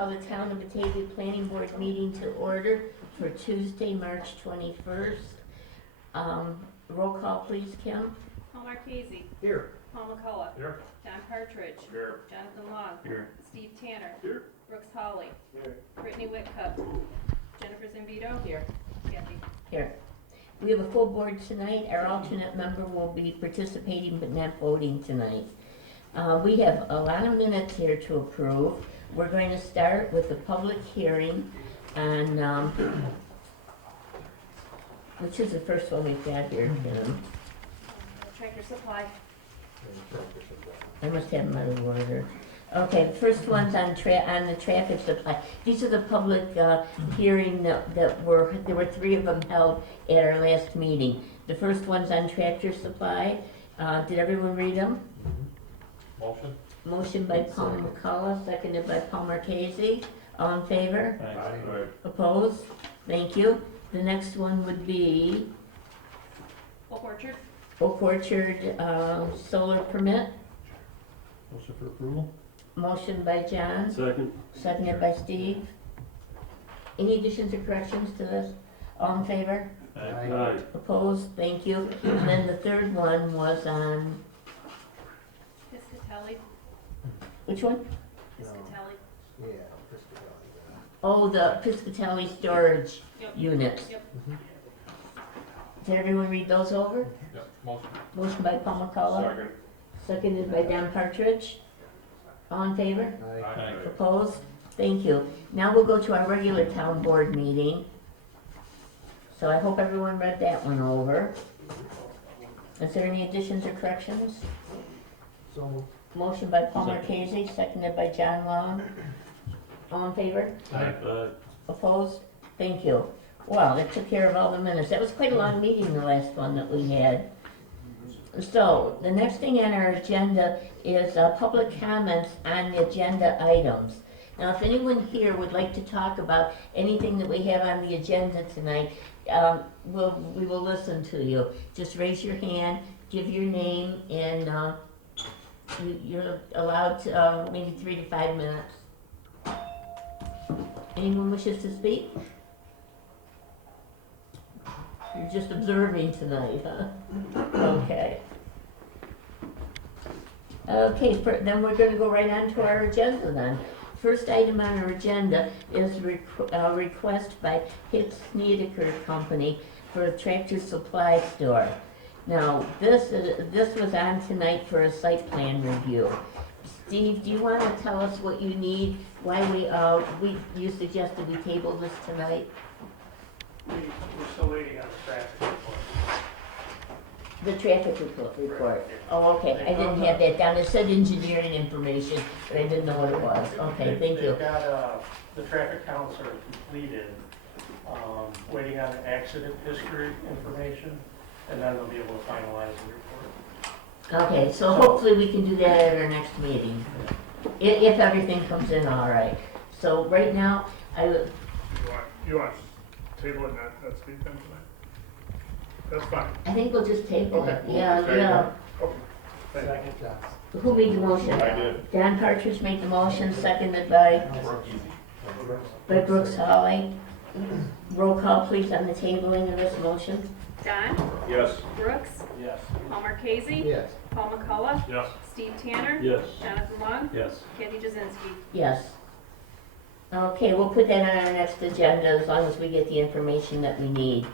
call the Town of Batavia Planning Board meeting to order for Tuesday, March 21st. Roll call, please, Kim. Paul Marchese. Here. Paul McCullough. Here. John Partridge. Here. Jonathan Long. Here. Steve Tanner. Here. Brooks Hawley. Here. Brittany Whitcup. Jennifer Zambito. Here. Kathy. Here. We have a full board tonight. Our alternate member will be participating but not voting tonight. We have a lot of minutes here to approve. We're going to start with the public hearing on, which is the first one we've got here, Kim? Tractor Supply. I must have them out of order. Okay, the first one's on the traffic supply. These are the public hearing that were, there were 3 of them held at our last meeting. The first one's on tractor supply. Did everyone read them? Motion? Motion by Paul McCullough, seconded by Paul Marchese. All in favor? Aye. Opposed? Thank you. The next one would be Oak Orchard. Oak Orchard solar permit. Motion for approval? Motion by John, Second. seconded by Steve. Any additions or corrections to this? All in favor? Aye. Opposed? Thank you. And then the third one was on, Piscitelli. which one? Piscitelli. Yeah, Piscitelli. Oh, the Piscitelli storage Yep. units. Yep. Did everyone read those over? Yep, motion. Motion by Paul McCullough, Second. seconded by Dan Partridge. All in favor? Aye. Opposed? Thank you. Now we'll go to our regular town board meeting. So I hope everyone read that one over. Is there any additions or corrections? So, Motion by Paul Marchese, seconded by John Long. All in favor? Aye. Opposed? Thank you. Wow, that took care of all the minutes. That was quite a long meeting, the last one that we had. So, the next thing on our agenda is public comments on the agenda items. Now, if anyone here would like to talk about anything that we have on the agenda tonight, we will listen to you. Just raise your hand, give your name, and you're allowed to, maybe 3 to 5 minutes. Anyone wishes to speak? You're just observing tonight, huh? Okay. Okay, then we're gonna go right on to our agenda then. First item on our agenda is a request by Snedeker Company for a tractor supply store. Now, this was on tonight for a site plan review. Steve, do you wanna tell us what you need, why you suggested we table this tonight? We're still waiting on the traffic report. The traffic report. Right. Oh, okay, I didn't have that down. It said engineering information, but I didn't know what it was. Okay, thank you. They've got, the traffic counts are completed, waiting on the accident history information, and then they'll be able to finalize the report. Okay, so hopefully we can do that at our next meeting, if everything comes in all right. So right now, You want to table it and not speak then tonight? That's fine. I think we'll just table it. Okay. Yeah, yeah. Okay. Thank you. second Johnson. Who made the motion? I did. Dan Partridge made the motion, seconded by Brooks Hawley. Roll call please on the tabling of this motion. John. Yes. Brooks. Yes. Paul Marchese. Yes. Paul McCullough. Yes. Steve Tanner. Yes. Jonathan Long. Yes. Kathy Jazinski. Yes. Okay, we'll put that on our next agenda as long as we get the information that we need.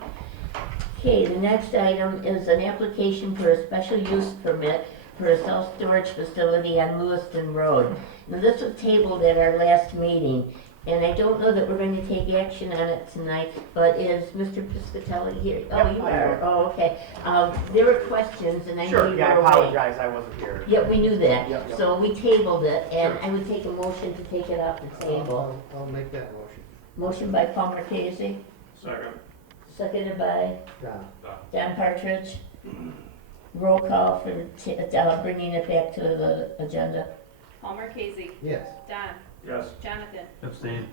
Okay, the next item is an application for a special use permit for a self-storage facility on Lewiston Rd. Now, this was tabled at our last meeting, and I don't know that we're going to take action on it tonight, but is Mr. Piscitelli here? Oh, Yep, you I are, am. oh, okay. There were questions, and I knew you Sure, were yeah, I away. apologize, I wasn't here. Yeah, we knew that, Yep, yep. so we tabled it, and Sure. I would take a motion to take it off the table. I'll make that motion. Motion by Paul Marchese, Second. seconded by John. Dan Partridge. Roll call for bringing it back to the agenda. Paul Marchese. Yes. Don. Yes. Jonathan. Abstain.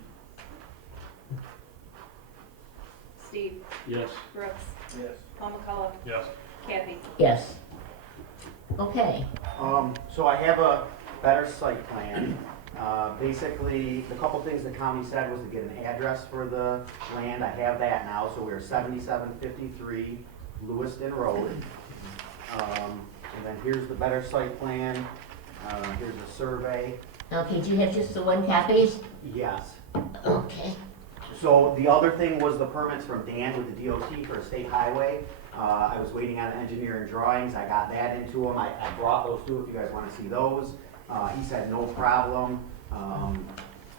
Steve. Yes. Brooks. Yes. Paul McCullough. Yes. Kathy. Yes. Okay, So I have a better site plan. Basically, the couple things the county said was to get an address for the land. I have that now, so we're 7753 Lewiston Road. And then here's the better site plan. Here's a survey. Okay, do you have just the one copies? Yes. Okay. So the other thing was the permits from Dan with the DOT for a state highway. I was waiting on engineering drawings. I got that into him. I brought those too if you guys want to see those. He said no problem.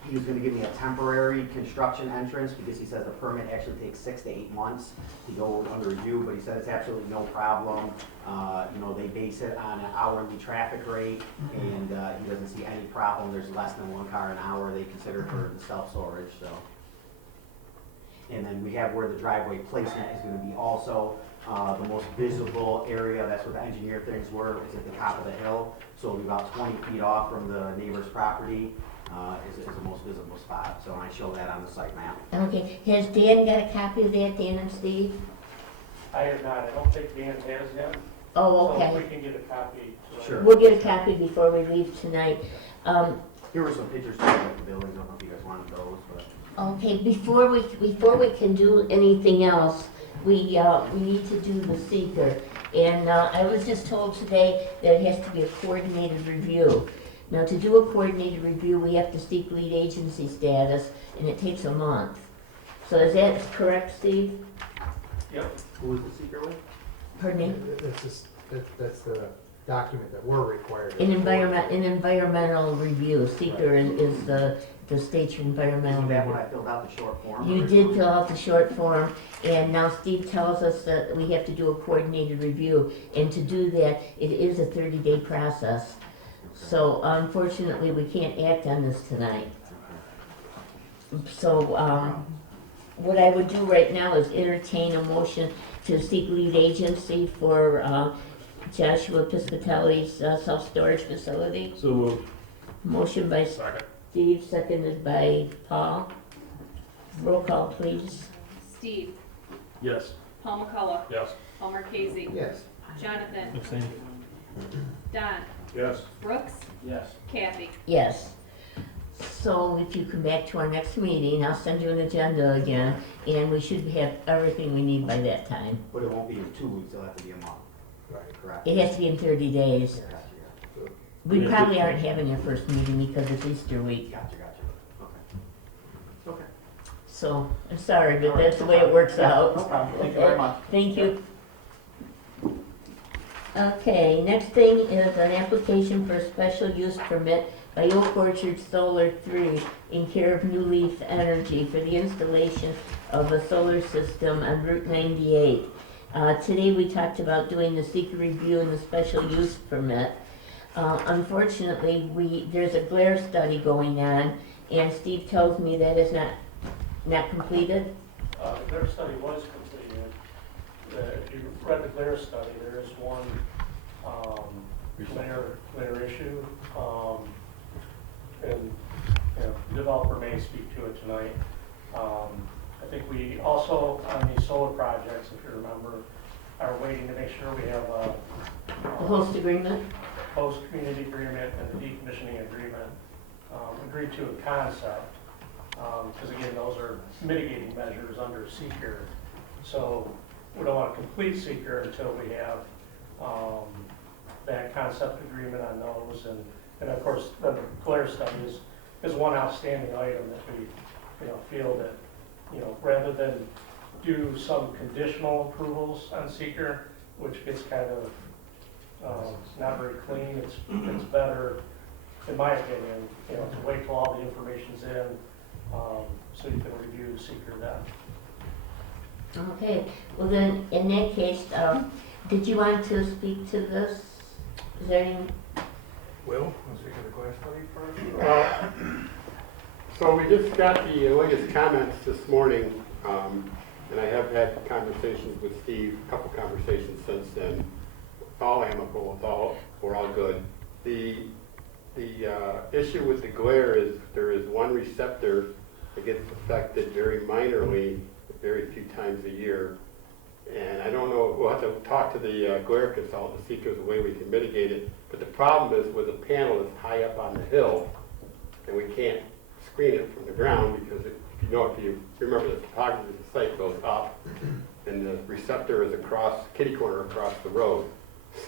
He was gonna give me a temporary construction entrance because he says the permit actually takes 6 to 8 months to go under review, but he said it's absolutely no problem. You know, they base it on an hourly traffic rate, and he doesn't see any problem. There's less than 1 car an hour they consider for the self-storage, so. And then we have where the driveway placement is gonna be also. The most visible area, that's what the engineer things were, it's at the top of the hill. So it'll be about 20 feet off from the neighbor's property, is the most visible spot. So I show that on the site map. Okay, has Dan got a copy of that, Dan and Steve? I have not, I don't think Dan has yet. Oh, So okay. if we can get a copy. Sure. We'll get a copy before we leave tonight. Here were some pictures too of the buildings, I don't know if you guys wanted those, but. Okay, before we can do anything else, we need to do the seeker. And I was just told today that it has to be a coordinated review. Now, to do a coordinated review, we have to seek lead agency status, and it takes a month. So is that correct, Steve? Yep. Who is the seeker with? Pardon me? That's the document that we're required. An environmental review. Seeker is the state's environmental Isn't that review. when I filled out the short form? You did fill out the short form, and now Steve tells us that we have to do a coordinated review, and to do that, it is a 30-day process. So unfortunately, we can't act on this tonight. So what I would do right now is entertain a motion to seek lead agency for Joshua Piscitelli's self-storage facility. So moved. Motion by Second. Steve, seconded by Paul. Roll call, please. Steve, Yes. Paul McCullough, Yes. Paul Marquesi, Yes. Jonathan, Abstain. Don, Yes. Brooks, Yes. Kathy. Yes. So if you come back to our next meeting, I'll send you an agenda again, and we should have everything we need by that time. But it won't be in 2 weeks, it'll have to be a month, Right. correct? It has to be in 30 days. Gotcha, We Yeah. probably aren't having your first meeting because it's Easter week. gotcha. Okay. Okay. So, I'm sorry, but that's the way it works out. No problem, thank you very much. Thank you. Okay, next thing is an application for a special use permit by Oak Orchard Solar 3 in care of New Leaf Energy for the installation of a solar system on Route 98. Today we talked about doing the seeker review and the special use permit. Unfortunately, there's a glare study going on, and Steve tells me that is not completed. The glare study was completed. If you read the glare study, there is one glare issue. And, you know, the developer may speak to it tonight. I think we also, on these solar projects, if you remember, are waiting to make sure we have The host agreement? host community agreement and the decommissioning agreement agreed to in concept. Because again, those are mitigating measures under SEQR. So we don't want to complete SEQR until we have that concept agreement on those. And of course, the glare study is one outstanding item that we, feel that, rather than do some conditional approvals on SEQR, which gets kind of not very clean, it's better, in my opinion, to wait till all the information's in, so you can review SEQR then. Okay, well then, in that case, did you want to speak to this? Is there any? Will, let's speak to the glare study first. So we just got the latest comments this morning, and I have had conversations with Steve, a couple conversations since then. All amicable, we're all good. The issue with the glare is there is one receptor that gets affected very minorly, very few times a year. And I don't know, we'll have to talk to the glare consultant to see if there's a way we can mitigate it. But the problem is with the panel that's high up on the hill, and we can't screen it from the ground because if you remember the topography of the site goes up and the receptor is across, kitty corner across the road.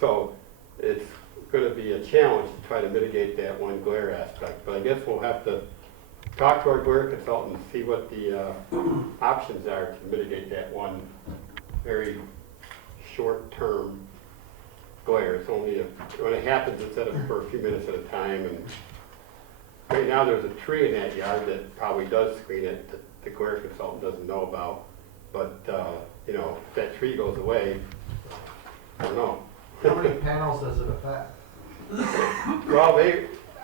So it's gonna be a challenge to try to mitigate that one glare aspect, but I guess we'll have to talk to our glare consultant and see what the options are to mitigate that one very short-term glare. It's only when it happens, it's for a few minutes at a time, and right now there's a tree in that yard that probably does screen it that the glare consultant doesn't know about, but you know, if that tree goes away, I don't know. How many panels does it affect? Well,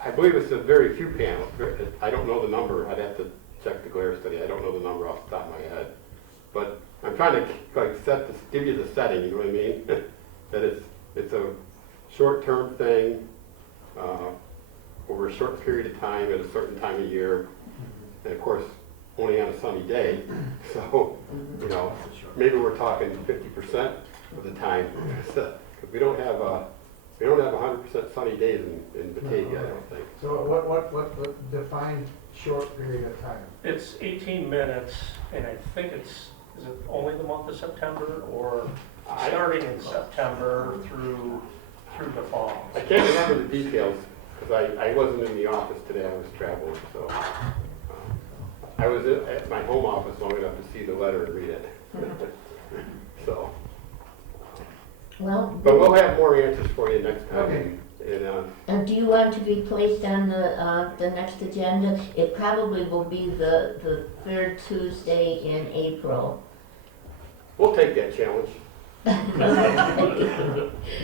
I believe it's a very few panels. I don't know the number. I'd have to check the glare study. I don't know the number off the top of my head. But I'm trying to like give you the setting, you know what I mean? That it's a short-term thing over a short period of time at a certain time of year, and of course only on a sunny day. So you know, maybe we're talking 50% of the time, because we don't have 100% sunny days in Batavia, I don't think. So what define short period of time? It's 18 minutes, and I think is it only the month of September, or starting in September through the fall? I can't remember the details because I wasn't in the office today. I was traveling, so I was at my home office long enough to see the letter and read it. So, Well, but we'll have more answers for you next time. Okay. And do you want to be placed on the next agenda? It probably will be the third Tuesday in April. we'll take that challenge.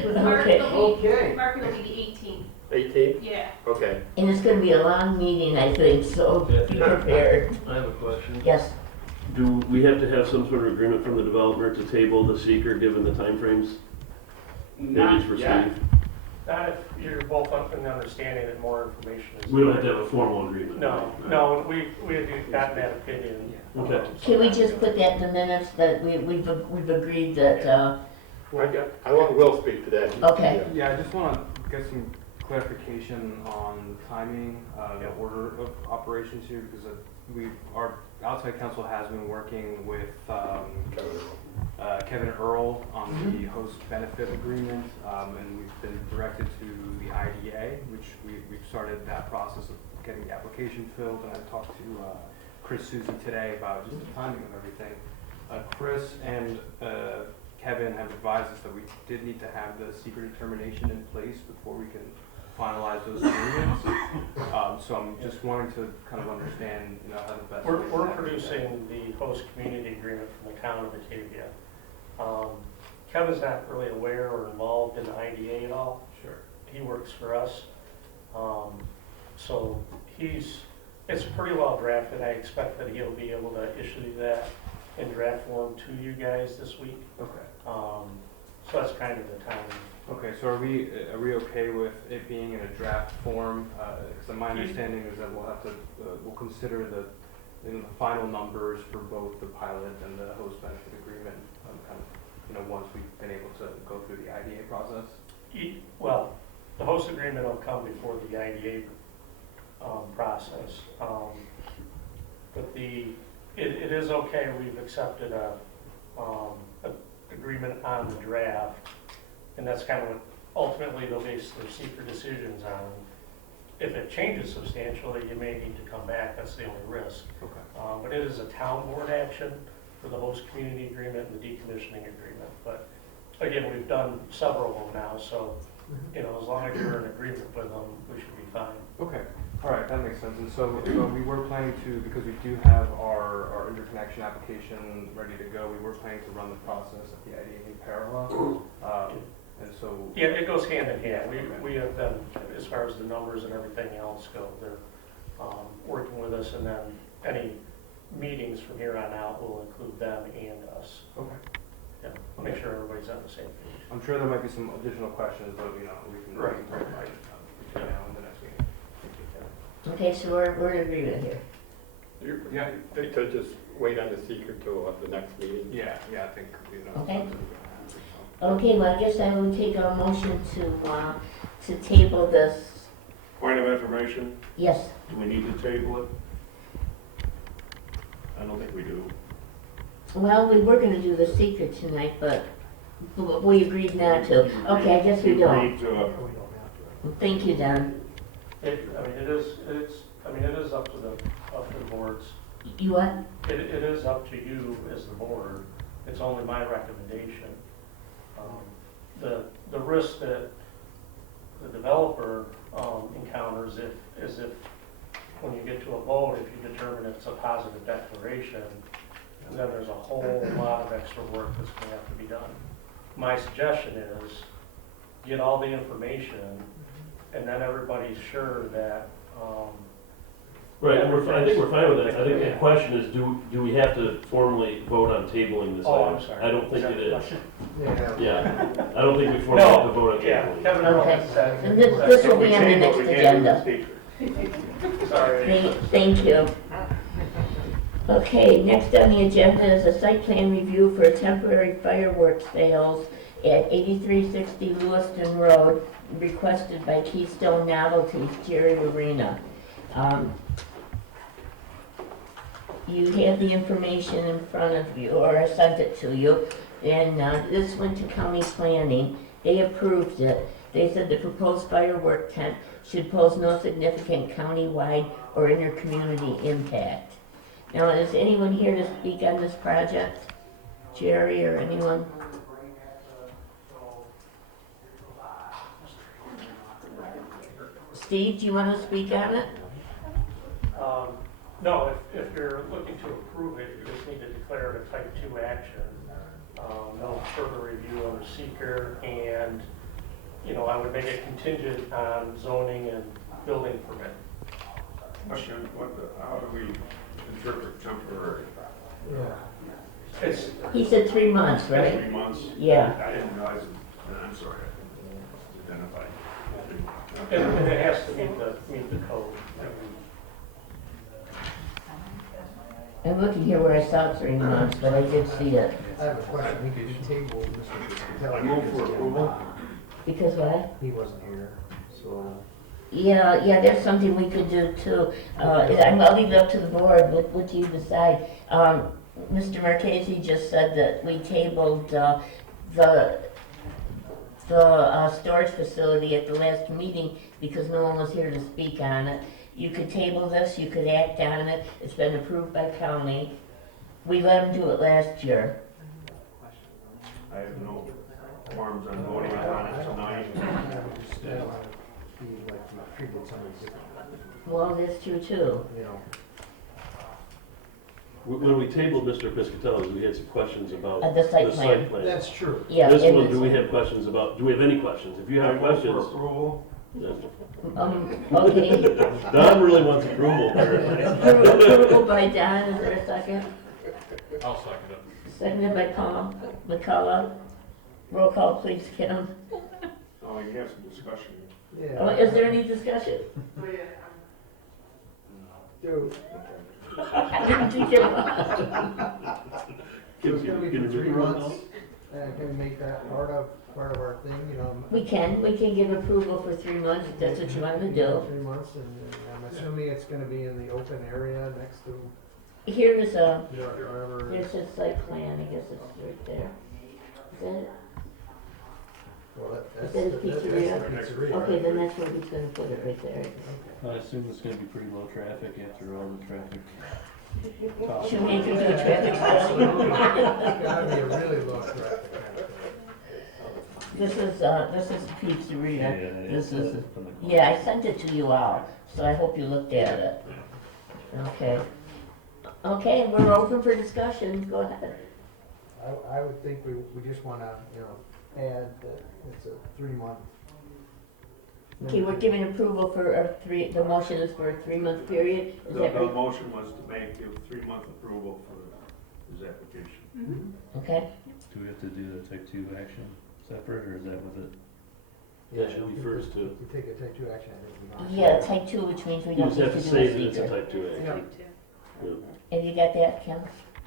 Okay, Okay. Mark, it'll be the 18th. 18th? Yeah. Okay. and it's gonna be a long meeting, I think, so be prepared. I have a question. Yes, Do we have to have some sort of agreement from the developer to table the seeker given the timeframes? Maybe it's for yet. Steve. Not if you're both in the understanding that more information is. We don't have to have a formal agreement. No, right? no, we had gotten that opinion. Okay. can we just put that in the minutes that we've agreed that, I want Will speak to that. Okay. Yeah, I just want to get some clarification on timing, the order of operations here, because our outside counsel has been working with Kevin Earl on the host benefit agreement, and we've been directed to the IDA, which we've started that process of getting the application filled, and I talked to Chris Susie today about just the timing of everything. Chris and Kevin have advised us that we did need to have the secret determination in place before we can finalize those agreements. So I'm just wanting to kind of understand, you know, how the best. We're producing the host community agreement from the town of Batavia. Kevin's not really aware or involved in the IDA at all. Sure. He works for us. So it's pretty well drafted. I expect that he'll be able to issue that in draft form to you guys this week. Okay. So that's kind of the timing. Okay, so are we okay with it being in a draft form? Because my understanding is that we'll have to, we'll consider the final numbers for both the pilot and the host benefit agreement, kind of, you know, once we've been able to go through the IDA process. Well, the host agreement will come before the IDA process. But it is okay. We've accepted a agreement on the draft. And that's kind of what ultimately they'll base their secret decisions on. If it changes substantially, you may need to come back. That's the only risk. Okay. But it is a town board action for the host community agreement and the decommissioning agreement. But again, we've done several of them now, so you know, as long as you're in agreement with them, we should be fine. Okay. All right, that makes sense. And so we were planning to, because we do have our interconnection application ready to go, we were planning to run the process of the IDA in parallel. And so Yeah, it goes hand in hand. We have been, as far as the numbers and everything else go, they're working with us, and then any meetings from here on out will include them and us. okay. Yeah, make sure everybody's on the same page. I'm sure there might be some additional questions, but you know, we can Right. clarify between now and the next meeting. okay, so we're in agreement here. Yeah. To just wait on the secret till the next meeting. Yeah, I think, you know. Okay. something. Okay, well, I guess I would take a motion to table this Point of information, Yes, do we need to table it? I don't think we do. well, we were gonna do the secret tonight, but we agreed not to. Okay, I guess we don't. Agreed to, We don't have to. Thank you, Don. It is up to the boards. You what? It is up to you as the board. It's only my recommendation. The risk that the developer encounters is if, when you get to a vote, if you determine it's a positive declaration, then there's a whole lot of extra work that's gonna have to be done. My suggestion is, get all the information, and then everybody's sure that, Right, I think we're fine with that. I think the question is, do we have to formally vote on tabling this oh, item? I'm sorry. I don't think it is. Yeah. Yeah, I don't think we formally have to vote on Yeah, tabling. Kevin Okay. Earl said. And this will be on the table, next we can't do the agenda. secret. Sorry. Thank you. Okay, next on the agenda is a site plan review for temporary fireworks sales at 8360 Lewiston Road, requested by Keystone Novelties, Jerry Arena. You have the information in front of you, or I sent it to you, and this went to county planning. They approved it. They said the proposed firework tent should pose no significant countywide or inter-community impact. Now, is anyone here to speak on this project? Jerry or anyone? Steve, do you want to speak on it? No, if you're looking to approve it, you just need to declare it a type 2 action. No further review under SEQR, and, I would make it contingent on zoning and building permit. Question, how do we interpret temporary? Yeah. It's, He said 3 months, right? 3 months? Yeah. I didn't realize, I'm sorry, I didn't identify. and it has to meet the code. I'm looking here where I saw 3 months, but I did see it. I have a question. We could table Mr. Piscitelli. I move for approval. Because what? He wasn't here, so. Yeah, there's something we could do too. I'll leave it up to the board, what do you decide? Mr. Marchese just said that we tabled, the storage facility at the last meeting because no one was here to speak on it. You could table this, you could act on it, it's been approved by county. We let them do it last year. I have no forms on voting on it tonight. Still, be like you treated somebody differently, Well, that's true too. you know. When we tabled Mr. Piscitelli, we had some questions about The site plan. That's true. Yeah. This and one, it's- do we have questions about, do we have any questions? If you I have move for questions, approval. Okay. Don really wants approval apparently. Approval by Don, is there a second? I'll second it. Seconded by Paul McCullough. Roll call, please, Kim. Oh, you have some discussion. Yeah. Is there any discussion? Dude, I didn't think there was. so it's gonna be Can for you 3 roll months, and can we make that part of our thing, you know? We can give approval for 3 months if that's what you want to do. 3 months, and I'm assuming it's gonna be in the open area next to, Here is wherever. here's his site plan, I guess it's right there. Is that it? Well, Is that his pizzeria? that's the pizzeria. Okay, then that's where he's gonna put it, right there. I assume it's gonna be pretty low traffic after all the traffic. Should we do a traffic study? It's gotta be a really low traffic kind of thing. This is pizzeria. Yeah, This yeah, is, from the- yeah, I sent it to you all, so I hope you looked at it. Okay. Okay, we're open for discussion, go ahead. I would think we just wanna, you know, add that it's a 3 month. Okay, we're giving approval for the motion is for a 3-month period, is The that right? motion was to give 3-month approval for his application. Okay, Do we have to do the type 2 action separate, or is that with it? Yeah, should we first do? We take a type 2 action, I think we might. yeah, type 2, which means we You don't just need have to to do say a that it's a seeker. type 2 action. Type two. Yeah. Have you got that, Kim?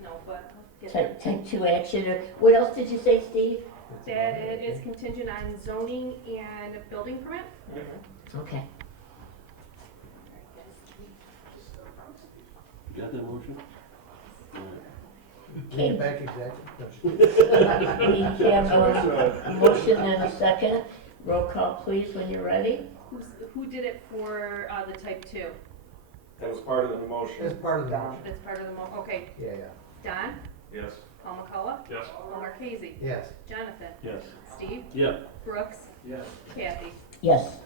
No, but I'll get Type 2 action, or, what else did you say, Steve? that it is contingent on zoning and building permit. Okay. Got that motion? Lean back executive. We have a motion and a second. Roll call, please, when you're ready. Who did it for the type 2? That was part of the motion. As part of the motion. That's part of the okay. Yeah, Don? Yes. Paul McCullough? Yes. Paul Marquesi? yes. Jonathan? Yes. Steve? Yeah. Brooks? Yes. Kathy? Yes.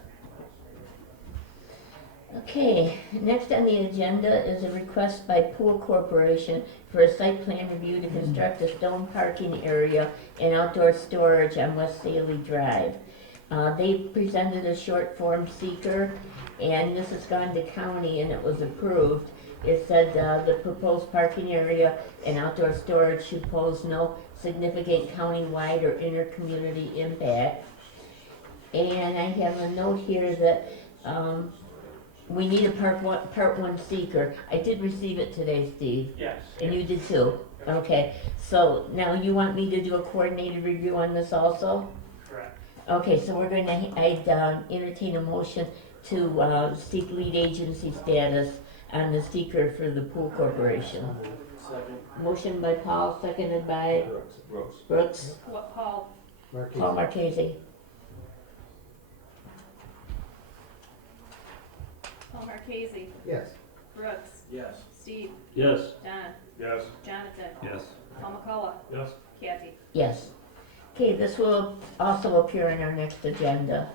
Okay, next on the agenda is a request by Pool Corporation for a site plan review to construct a stone parking area and outdoor storage on West Saley Drive. They presented a short form seeker, and this has gone to county and it was approved. It said the proposed parking area and outdoor storage should pose no significant county-wide or inter-community impact. And I have a note here that we need a part one seeker. I did receive it today, Steve, Yes. and you did too. Okay, so now you want me to do a coordinated review on this also? Correct. Okay, so we're going to entertain a motion to seek lead agency status on the seeker for the Pool Corporation. Second. Motion by Paul, seconded by Brooks. Brooks. What, Paul? Marquis. Paul Marchese. Paul Marquesi? Yes. Brooks? Yes. Steve? Yes. Don? Yes. Jonathan? Yes. Paul McCullough? Yes. Kathy? Yes. Okay, this will also appear in our next agenda.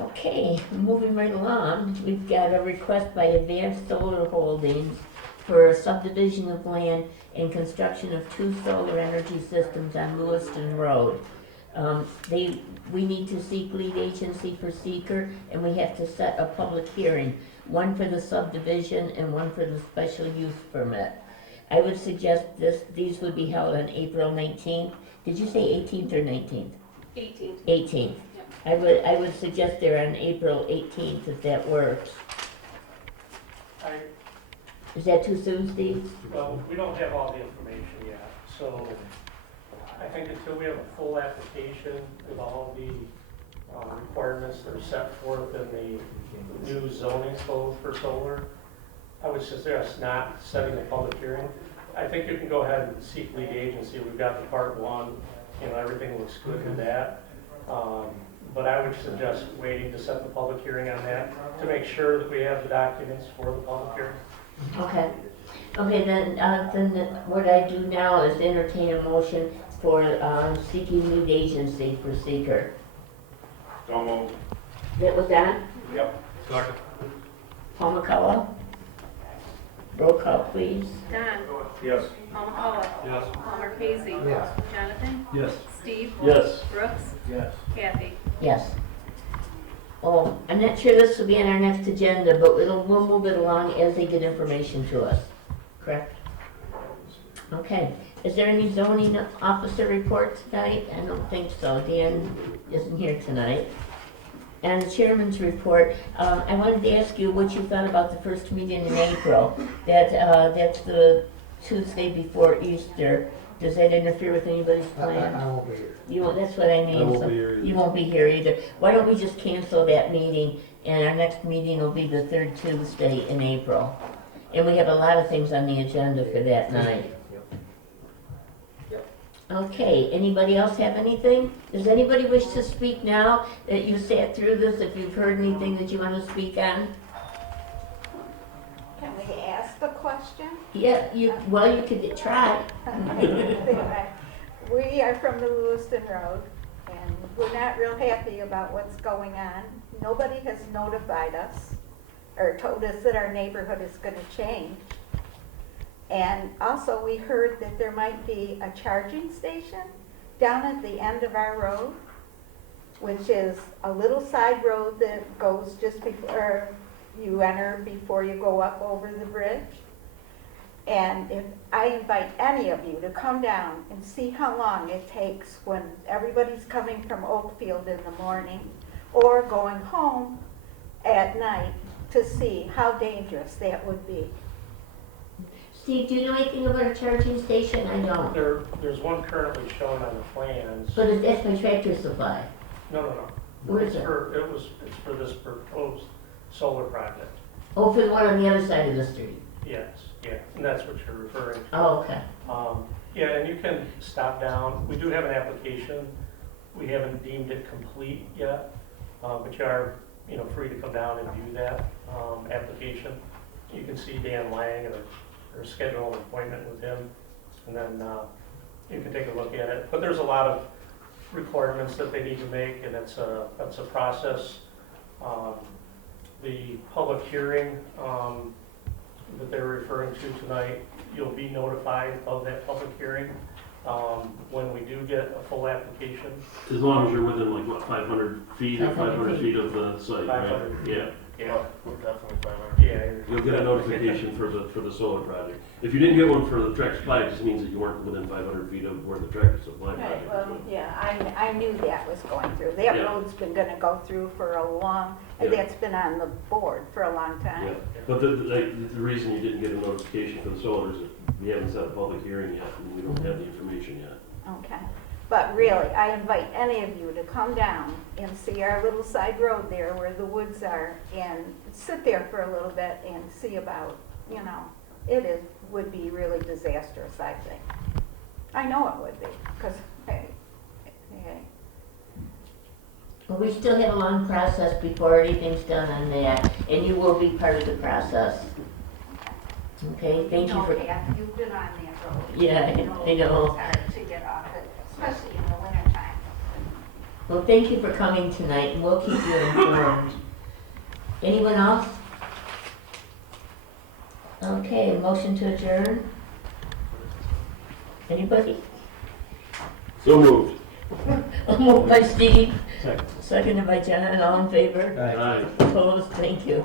Okay, moving right along, we've got a request by Advanced Solar Holdings for a subdivision of land and construction of 2 solar energy systems on Lewiston Road. We need to seek lead agency for seeker, and we have to set a public hearing, one for the subdivision and one for the special use permit. I would suggest these would be held on April 19th. Did you say 18th or 19th? 18. 18th. I would suggest they're on April 18th if that works. Is that too soon, Steve? Well, we don't have all the information yet, so I think until we have a full application with all the requirements that are set forth in the new zoning code for solar, I would suggest not setting a public hearing. I think you can go ahead and seek lead agency. We've got the part 1, everything looks good with that. But I would suggest waiting to set the public hearing on that to make sure that we have the documents for the public hearing. Okay. Okay, then what I do now is entertain a motion for seeking lead agency for seeker. Don't move. That was Don? Yep. Second. Paul McCullough? Roll call, please. Don? Yes. Paul McCullough? Yes. Paul Marquesi? Yes. Jonathan? Yes. Steve? Yes. Brooks? Yes. Kathy? Yes. Oh, I'm not sure this will be on our next agenda, but we'll move it along as they get information to us. Correct? Okay. Is there any zoning officer report tonight? I don't think so. Dan isn't here tonight. And the chairman's report, I wanted to ask you what you thought about the first meeting in April. That's the Tuesday before Easter. Does that interfere with anybody's I plan? won't be here. You won't, that's what I mean. I won't so be here either. You won't be here either. Why don't we just cancel that meeting, and our next meeting will be the 3rd Tuesday in April. And we have a lot of things on the agenda for that night. Okay, anybody else have anything? Does anybody wish to speak now that you sat through this, if you've heard anything that you want to speak on? Can we ask a question? Yeah, you could try. We are from the Lewiston Rd, and we're not real happy about what's going on. Nobody has notified us or told us that our neighborhood is going to change. And also, we heard that there might be a charging station down at the end of our road, which is a little side road that goes just before you enter, before you go up over the bridge. And if I invite any of you to come down and see how long it takes when everybody's coming from Oakfield in the morning or going home at night to see how dangerous that would be. Steve, do you know anything about a charging station? I don't. There's one currently shown on the plans. But that's my Tractor Supply. No. Where is it? It's for this proposed solar project. Oh, for the one on the other side of the street. Yes, yeah, and that's what you're referring to. Oh, okay. Yeah, and you can stop down. We do have an application. We haven't deemed it complete yet, but you are, free to come down and view that application. You can see Dan Lang or schedule an appointment with him, and then you can take a look at it. But there's a lot of requirements that they need to make, and that's a process. The public hearing that they're referring to tonight, you'll be notified of that public hearing when we do get a full application. As long as you're within like, what, 500 feet or 500 500 feet of the site, right? 500. Yeah. Yeah, Definitely 500. yeah. You'll get a notification for the solar project. If you didn't get one for the Tractor Supply, it just means that you weren't within 500 feet of where the Tractor Supply project Right, is. well, yeah, I knew that was going through. That Yeah. road's been gonna go through for a long, Yeah. that's been on the board for a long Yeah, time. but the reason you didn't get a notification for the solar is that we haven't set a public hearing yet, and we don't have the information yet. Okay, but really, I invite any of you to come down and see our little side road there where the woods are, and sit there for a little bit and see about, would be really disastrous, I think. I know it would be, because, hey. Well, we still have a long process before anything's done on that, and you will be part of the process. Okay, thank you for, Kath, you've been on that road. yeah, I know. It's hard to get off it, especially in the wintertime. Well, thank you for coming tonight, and we'll keep you informed. Anyone else? Okay, motion to adjourn? Anybody? So moved. Moved by Steve, Second. seconded by John, all in favor? Aye. Opposed, thank you.